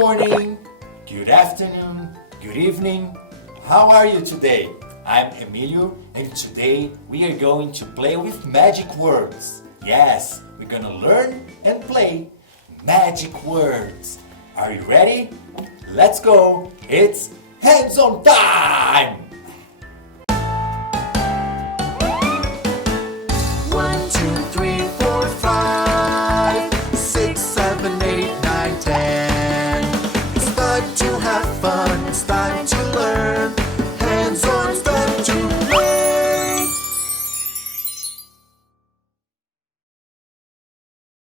morning, good afternoon, good evening. How are you today? I'm Emilio, and today we are going to play with magic words. Yes, we're gonna learn and play magic words. Are you ready? Let's go! It's hands-on time! 1, 2, 3, 4, 5, 6, 7, 8, 9, 10. It's time to have fun, it's time to learn. Hands-on, it's time to play.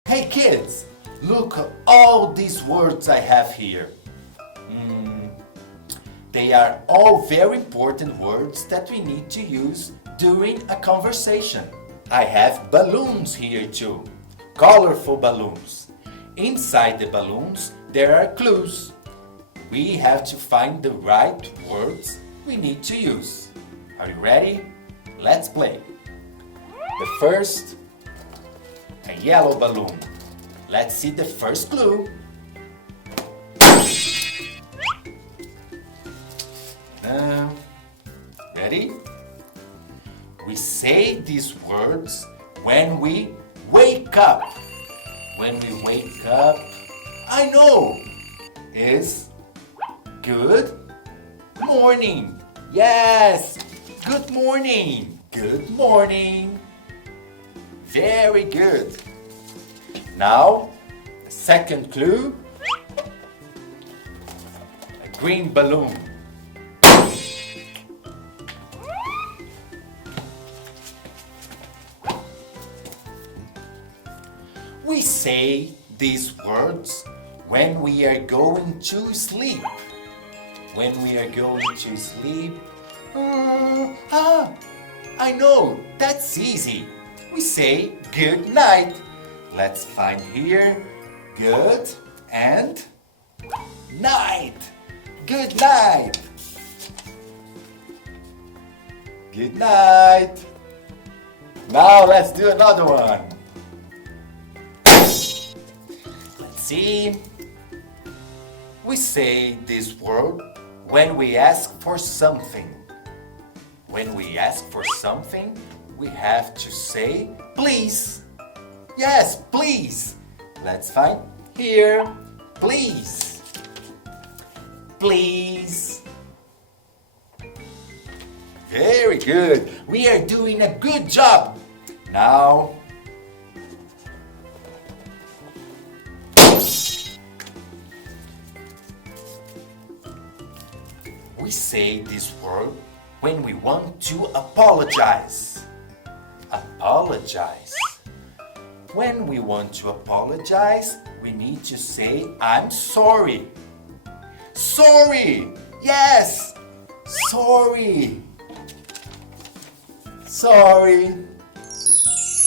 Hey kids, look at all these words I have here. They are all very important words that we need to use during a conversation. I have balloons here too, colorful balloons. Inside the balloons there are clues. We have to find the right words we need to use. Are you ready? Let's play. The first, a yellow balloon. Let's see the first clue. Ready? We say these words when we wake up. When we wake up, I know, is good morning. Yes, good morning. Good morning. Very good. Now, the second clue, a green balloon. We say these words when we are going to sleep. When we are going to sleep. I know, that's easy. We say good night. Let's find here good and night. Good night. Good night. Now let's do another one. See, we say this word when we ask for something. When we ask for something, we have to say please. Yes, please. Let's find here. Please. Please. Very good. We are doing a good job. Now, we say this word when we want to apologize. Apologize. When we want to apologize, we need to say, I'm sorry. Sorry. Yes. Sorry. Sorry.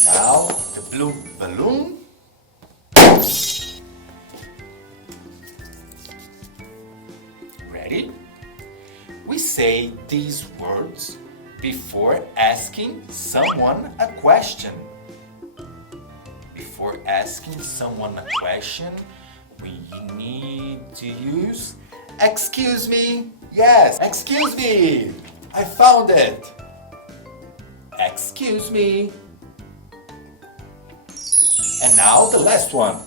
Now, the blue balloon. Ready? We say these words before asking someone a question. Before asking someone a question, we need to use excuse me. Yes, excuse me. I found it. Excuse me. And now the last one.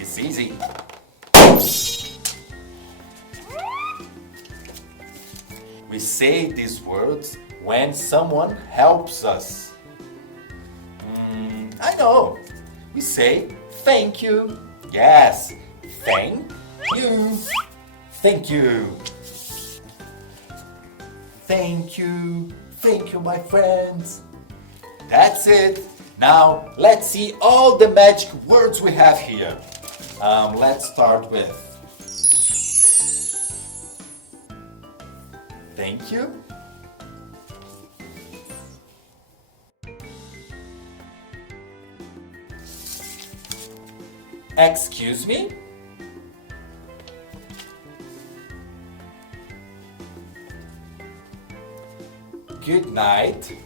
It's easy. We say these words when someone helps us. I know. We say thank you. Yes, thank you. Thank you. Thank you. Thank you, my friends. That's it. Now, let's see all the magic words we have here. Let's start with thank you. Excuse me. Good night.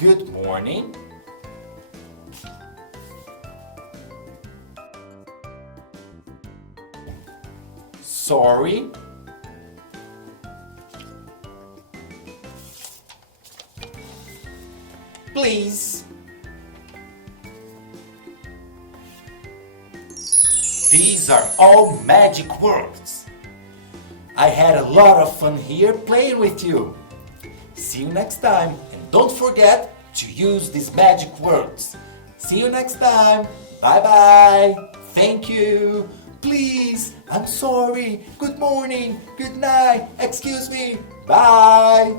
Good morning. Sorry. Please. These are all magic words. I had a lot of fun here playing with you. See you next time, and don't forget to use these magic words. See you next time. Bye bye. Thank you. Please. I'm sorry. Good morning. Good night. Excuse me. Bye.